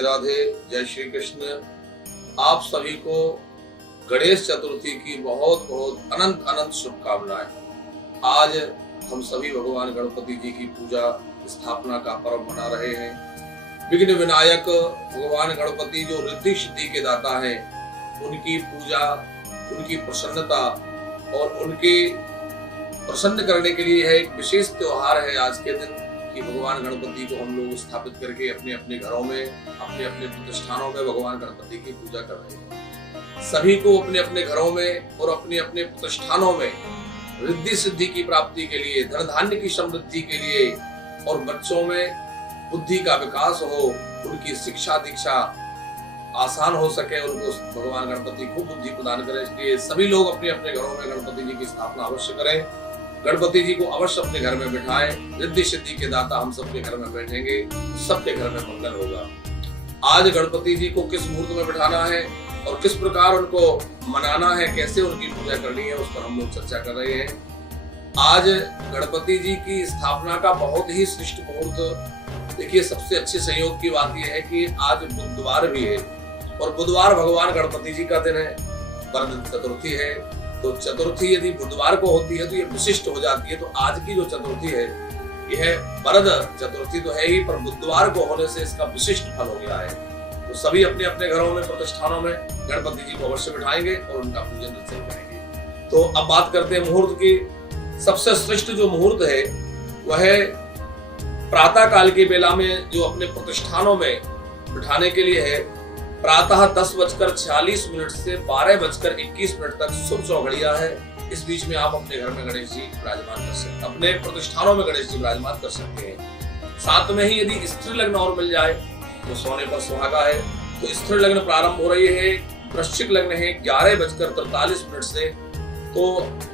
राधे राधे। जय श्री कृष्ण। आप सभी को गणेश चतुर्थी की बहुत बहुत अनंत अनंत शुभकामनाएं। आज हम सभी भगवान गणपति जी की पूजा स्थापना का पर्व मना रहे हैं। विघ्न विनायक भगवान गणपति जो रिद्धि सिद्धि के दाता हैं, उनकी पूजा, उनकी प्रसन्नता और उनके प्रसन्न करने के लिए है एक विशेष त्योहार है आज के दिन कि भगवान गणपति को हम लोग स्थापित करके अपने अपने घरों में, अपने अपने प्रतिष्ठानों में भगवान गणपति की पूजा कर रहे हैं। सभी को अपने अपने घरों में और अपने अपने प्रतिष्ठानों में रिद्धि सिद्धि की प्राप्ति के लिए, धन धान्य की समृद्धि के लिए और बच्चों में बुद्धि का विकास हो, उनकी शिक्षा दीक्षा आसान हो सके, उनको भगवान गणपति खूब बुद्धि प्रदान करें। इसलिए सभी लोग अपने अपने घरों में गणपति जी की स्थापना अवश्य करें। गणपति जी को अवश्य अपने घर में बिठाएं। रिद्धि सिद्धि के दाता हम सबके घर में बैठेंगे, सबके घर में मंगल होगा। आज गणपति जी को किस मुहूर्त में बिठाना है और किस प्रकार उनको मनाना है, कैसे उनकी पूजा करनी है, उस पर हम लोग चर्चा कर रहे हैं। आज गणपति जी की स्थापना का बहुत ही श्रेष्ठ मुहूर्त, देखिए सबसे अच्छे संयोग की बात यह है कि आज बुधवार भी है और बुधवार भगवान गणपति जी का दिन है, वरद चतुर्थी है। तो चतुर्थी यदि बुधवार को होती है तो ये विशिष्ट हो जाती है। तो आज की जो चतुर्थी है यह वरद चतुर्थी तो है ही, पर बुधवार को होने से इसका विशिष्ट फल हो गया है। तो सभी अपने अपने घरों में, प्रतिष्ठानों में गणपति जी को अवश्य बिठाएंगे और उनका पूजन निश्चय करेंगे। तो अब बात करते हैं मुहूर्त की। सबसे श्रेष्ठ जो मुहूर्त है वह है प्रातः काल की बेला में, जो अपने प्रतिष्ठानों में बिठाने के लिए है। प्रातः 10:46 से 12:21 तक शुभ चौघड़िया है। इस बीच में आप अपने घर में गणेश जी विराजमान कर सकते हैं, अपने प्रतिष्ठानों में गणेश जी विराजमान कर सकते हैं। साथ में ही यदि स्त्री लग्न और मिल जाए तो सोने पर सुहागा है। तो स्त्री लग्न प्रारंभ हो रही है, वृश्चिक लग्न है 11:43 से। तो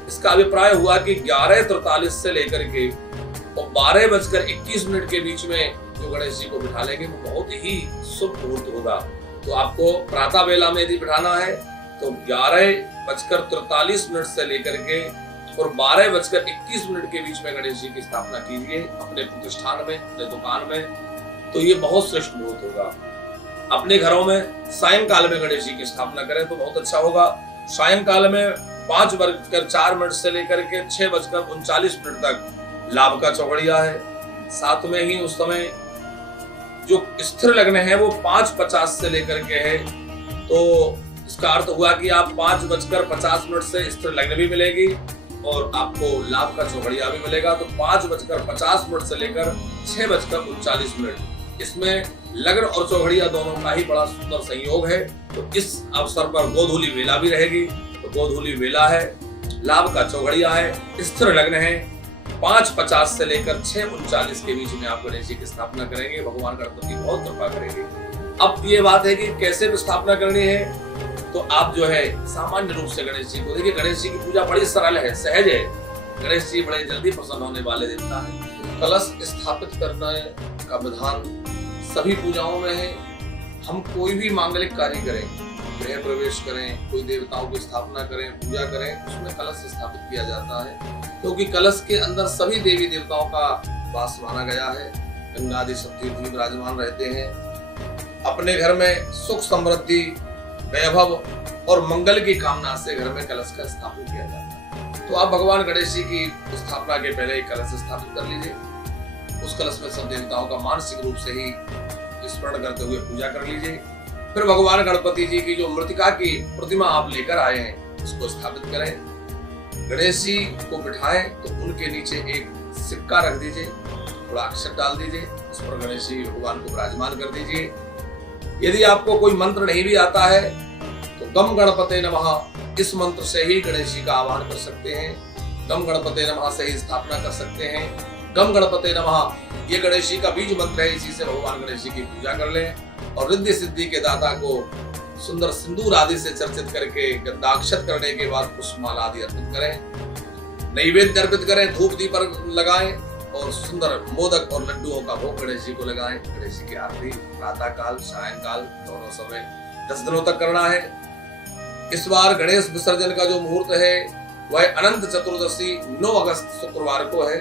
इसका अभिप्राय हुआ कि 11:43 से लेकर के और 12:21 के बीच में जो गणेश जी को बिठा लेंगे वो बहुत ही शुभ मुहूर्त होगा। तो आपको प्रातः बेला में यदि बिठाना है तो 11:43 से लेकर के और 12:21 के बीच में गणेश जी की स्थापना कीजिए अपने प्रतिष्ठान में, अपने दुकान में। तो ये बहुत श्रेष्ठ मुहूर्त होगा। अपने घरों में सायंकाल में गणेश जी की स्थापना करें तो बहुत अच्छा होगा। सायंकाल में 5:04 से लेकर के 6:39 तक लाभ का चौघड़िया है। साथ में ही उस समय जो स्थिर लग्न है वो 5:50 से लेकर के है। तो इसका अर्थ हुआ कि आप 5:50 से स्थिर लग्न भी मिलेगी और आपको लाभ का चौघड़िया भी मिलेगा। तो 5:50 से लेकर 6:39, इसमें लग्न और चौघड़िया दोनों का ही बड़ा सुंदर संयोग है। तो इस अवसर पर गोधूली वेला भी रहेगी। तो गोधूली वेला है, लाभ का चौघड़िया है, स्थिर लग्न है, 5:50 से लेकर 6:39 के बीच में आप गणेश जी की स्थापना करेंगे। भगवान गणपति बहुत कृपा करेंगे। अब ये बात है कि कैसे स्थापना करनी है। तो आप जो है सामान्य रूप से गणेश जी को देखिए, गणेश जी की पूजा बड़ी सरल है, सहज है। गणेश जी बड़े जल्दी प्रसन्न होने वाले देवता है। कलश स्थापित करने का विधान सभी पूजाओं में है। हम कोई भी मांगलिक कार्य करें, गृह प्रवेश करें, कोई देवताओं की स्थापना करें, पूजा करें, उसमें कलश स्थापित किया जाता है क्योंकि कलश के अंदर सभी देवी देवताओं का वास माना गया है। गंगा आदि सप्ततीर्थी विराजमान रहते हैं। अपने घर में सुख समृद्धि, वैभव और मंगल की कामना से घर में कलश का स्थापन किया जाता है। तो आप भगवान गणेश जी की स्थापना के पहले एक कलश स्थापित कर लीजिए। उस कलश में सब देवताओं का मानसिक रूप से ही स्मरण करते हुए पूजा कर लीजिए। फिर भगवान गणपति जी की जो मृतिका की प्रतिमा आप लेकर आए हैं उसको स्थापित करें। गणेश जी को बिठाएं तो उनके नीचे एक सिक्का रख दीजिए, थोड़ा अक्षर डाल दीजिए, उस पर गणेश जी भगवान को विराजमान कर दीजिए। यदि आपको कोई मंत्र नहीं भी आता है तो गम गणपते नमः इस मंत्र से ही गणेश जी का आह्वान कर सकते हैं। गम गणपते नमः से ही स्थापना कर सकते हैं। गम गणपते नमः ये गणेश जी का बीज मंत्र है, इसी से भगवान गणेश जी की पूजा कर लें और रिद्धि सिद्धि के दाता को सुंदर सिंदूर आदि से चर्चित करके गंधाक्षत करने के बाद पुष्पमाला आदि अर्पित करें, नैवेद्य अर्पित करें, धूप दीप लगाएं और सुंदर मोदक और लड्डुओं का भोग गणेश जी को लगाएं। गणेश जी की आरती प्रातः काल सायंकाल दोनों समय 10 दिनों तक करना है। इस बार गणेश विसर्जन का जो मुहूर्त है वह अनंत चतुर्दशी 9 अगस्त शुक्रवार को है।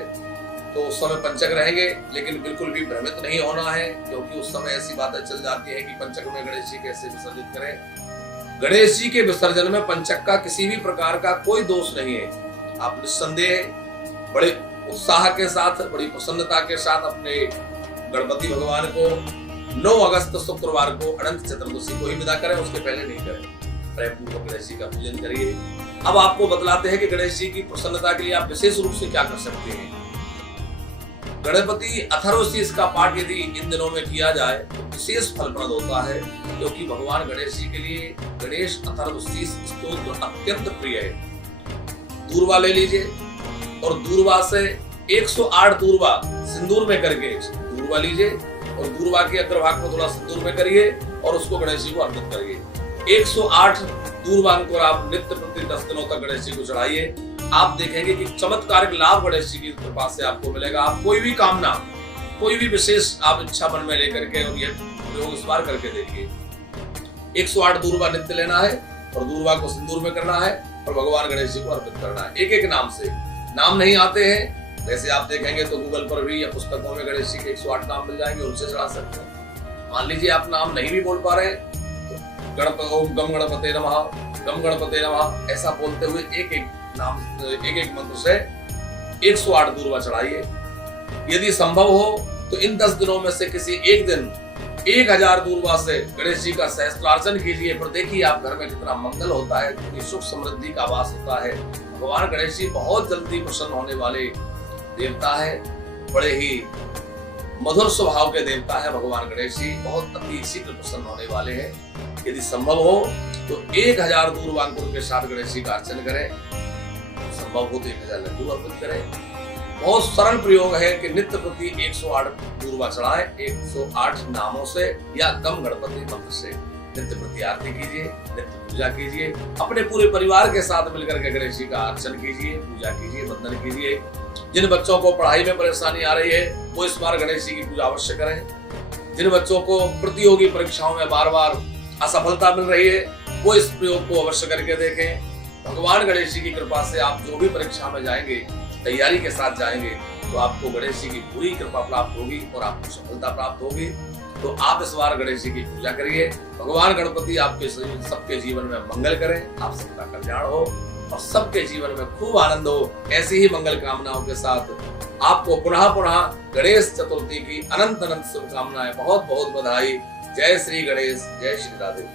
तो उस समय पंचक रहेंगे, लेकिन बिल्कुल भी भ्रमित नहीं होना है, क्योंकि उस समय ऐसी बातें चल जाती है कि पंचक में गणेश जी कैसे विसर्जित करें। गणेश जी के विसर्जन में पंचक का किसी भी प्रकार का कोई दोष नहीं है। आप निस्संदेह बड़े उत्साह के साथ, बड़ी प्रसन्नता के साथ अपने गणपति भगवान को 9 अगस्त शुक्रवार को अनंत चतुर्दशी को ही विदा करें, उसके पहले नहीं करें। प्रेम पूर्वक गणेश जी का पूजन करिए। अब आपको बतलाते हैं कि गणेश जी की प्रसन्नता के लिए आप विशेष रूप से क्या कर सकते हैं। गणपति अथर्वशीष का पाठ यदि इन दिनों में किया जाए तो विशेष फलप्रद होता है, क्योंकि भगवान गणेश जी के लिए गणेश अथर्वशीष स्तोत्र अत्यंत प्रिय है। दूर्वा ले लीजिए और दूर्वा से 108 दूर्वा सिंदूर में करके दूर्वा लीजिए और दूर्वा के अग्रभाग को थोड़ा सिंदूर में करिए और उसको गणेश जी को अर्पित करिए। 108 दूर्वा अंकुर आप नित्य प्रति 10 दिनों तक गणेश जी को चढ़ाइए। आप देखेंगे कि चमत्कारिक लाभ गणेश जी की कृपा से आपको मिलेगा। आप कोई भी कामना, कोई भी विशेष आप इच्छा मन में लेकर के और ये प्रयोग इस बार करके देखिए। 108 दूर्वा नित्य लेना है और दूर्वा को सिंदूर में करना है और भगवान गणेश जी को अर्पित करना है। एक एक नाम से, नाम नहीं आते हैं वैसे आप देखेंगे तो गूगल पर भी या पुस्तकों में गणेश जी के 108 नाम मिल जाएंगे, उनसे चढ़ा सकते हैं। मान लीजिए आप नाम नहीं भी बोल पा रहे तो गम गणपते नमः, गम गणपते नमः ऐसा बोलते हुए एक एक मंत्र से 108 दूर्वा चढ़ाइए। यदि संभव हो तो इन 10 दिनों में से किसी एक दिन 1000 दूर्वा से गणेश जी का सहस्त्रार्चन कीजिए। पर देखिए आप घर में कितना मंगल होता है, कितनी सुख समृद्धि का वास होता है। भगवान गणेश जी बहुत जल्दी प्रसन्न होने वाले देवता है, बड़े ही मधुर स्वभाव के देवता है भगवान गणेश जी, बहुत अति शीघ्र प्रसन्न होने वाले हैं। यदि संभव हो तो 1000 दूर्वांकुर के साथ गणेश जी का अर्चन करें, संभव हो तो 1000 लड्डू अर्पित करें। बहुत सरल प्रयोग है कि नित्य प्रति 108 दूर्वा चढ़ाएं, 108 नामों से या गम गणपति मंत्र से नित्य प्रति आरती कीजिए, नित्य पूजा कीजिए। अपने पूरे परिवार के साथ मिलकर के गणेश जी का अर्चन कीजिए, पूजा कीजिए, वंदन कीजिए। जिन बच्चों को पढ़ाई में परेशानी आ रही है वो इस बार गणेश जी की पूजा अवश्य करें। जिन बच्चों को प्रतियोगी परीक्षाओं में बार बार असफलता मिल रही है वो इस प्रयोग को अवश्य करके देखें। भगवान गणेश जी की कृपा से आप जो भी परीक्षा में जाएंगे, तैयारी के साथ जाएंगे, तो आपको गणेश जी की पूरी कृपा प्राप्त होगी और आपको सफलता प्राप्त होगी। तो आप इस बार गणेश जी की पूजा करिए। भगवान गणपति आपके सबके जीवन में मंगल करें, आप सबका कल्याण हो और सबके जीवन में खूब आनंद हो। ऐसी ही मंगल कामनाओं के साथ आपको पुनः गणेश चतुर्थी की अनंत अनंत शुभकामनाएं, बहुत बहुत बधाई। जय श्री गणेश, जय श्री राधे।